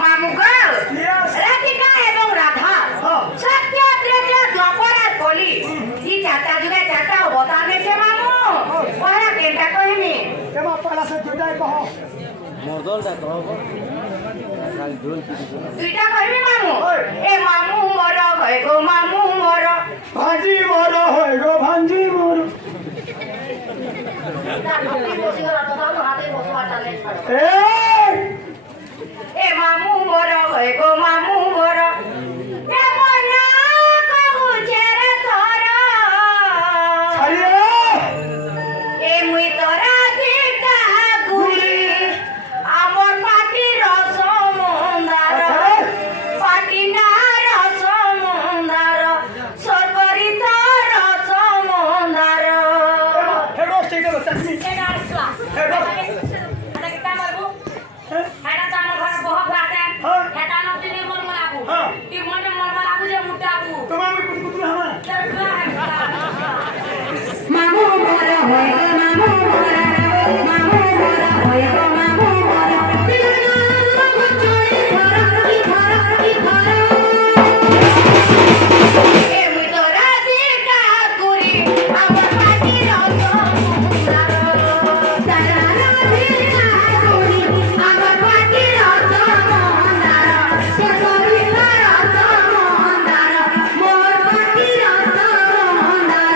মামু গাল রাধিকা এবং রাধা সত্য ত্রেতা দ্বাপর আর কলি ই চারটা যুগে চারটা অবতার নেছে মামু পহলা কেনটা কহিনি কেমন পহলা সে দুইটাই কহ মর্দলটা কহব দুইটা কহিবি মামু এ মামু মর হয় গো মামু মর ভাঞ্জি মর হয় গো ভাঞ্জি মর এ মামু মর হয় গো মামু মর এ মনা কবু ছেড়ে তোরা এ মুই তোরা দিকা গুলি আমার পাটি রস মন্দার পাটি না রস মন্দার সরবরি তো রস মন্দার এটা আসলা এটা কি কামাবো এটা তো আমার ঘরে বহুত আছে এটা নতুন মন মালাবো তুই মনে মন মালাবো যে মুটাবো তোমার আমি কুতকুতু হামা মামু মোরা হয় গো মামু মোরা মামু মোরা হয় গো মামু মোরা কি ধরা এ মুই তোরা দিকা করি আমার পাটি রস মুন্দার তারা দিকা করি আমার পাটি রস মুন্দার সরবরি রস মুন্দার মোর পাটি রস মুন্দার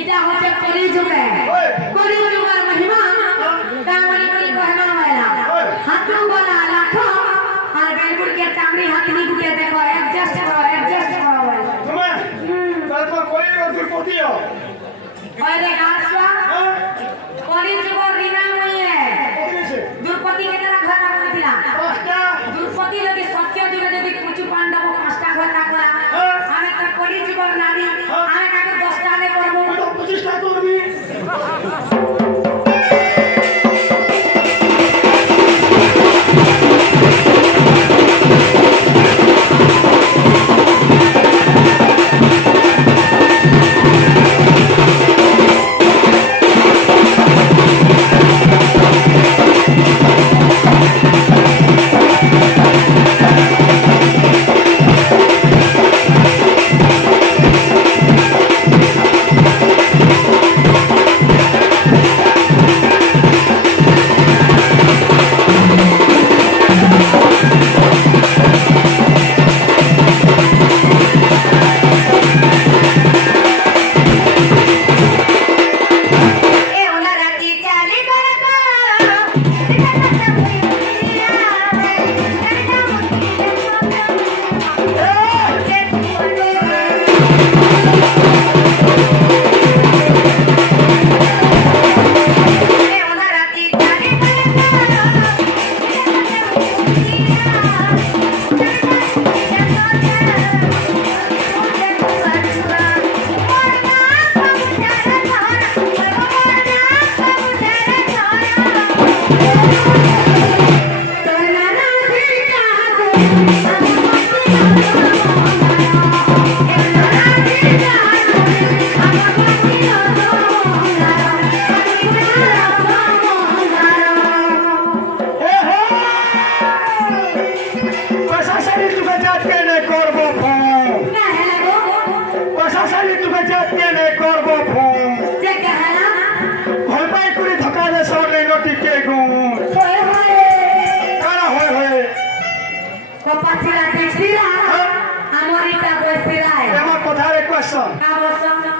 এটা হচ্ছে কলিযুগে কলিযুগের মহিমা কামড়ি কলি গহনা মেলা হাতু বলা লাখ আর বেলগুড় के टांगड़ी हाथनी गुटे देखो एडजस्ट करो তোমার তোমার কই রসুল পতিও ওই দেখ আসবা কলিযুগের রিনা মইয়ে দুর্পতি কেতরা ঘর রাখিলা দুর্পতি যদি সত্য যুগে যদি কিছু পাণ্ডব পাঁচটা ঘর রাখলা আমি তো কলিযুগের নারী আমি কাকে 10টা নে করব তো 25টা করবি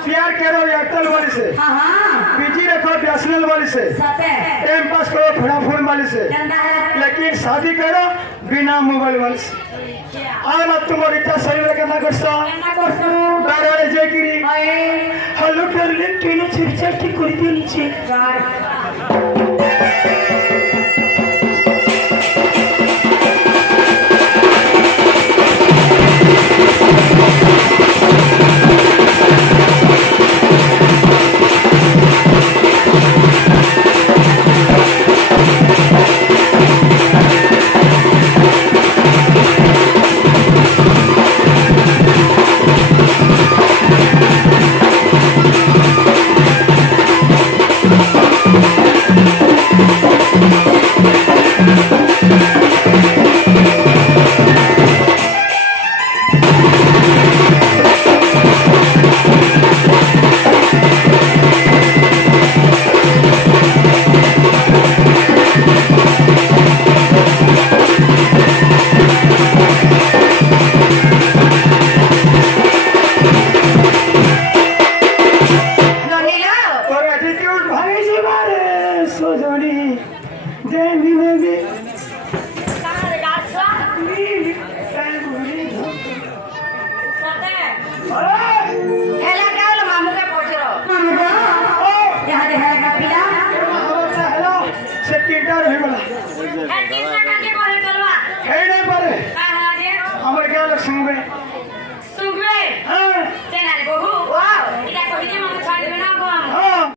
प्यार करो एक्टर वाली से पीजी रखो नेशनल वाली से टाइम पास करो फोन वाली से लेकिन शादी करो बिना मोबाइल वाली से आना तुम्हारी इच्छा सही लगे ना करसा बारे बारे जे गिरी हेलो कर ले तीनों चिरचा ठीक कर दियो नीचे से तीनटा रही गला ए तीनटा काके करे चलवा हे नहीं पारे का हला जे हमर क्या लोग सुनबे सुगले हां चेना रे बहु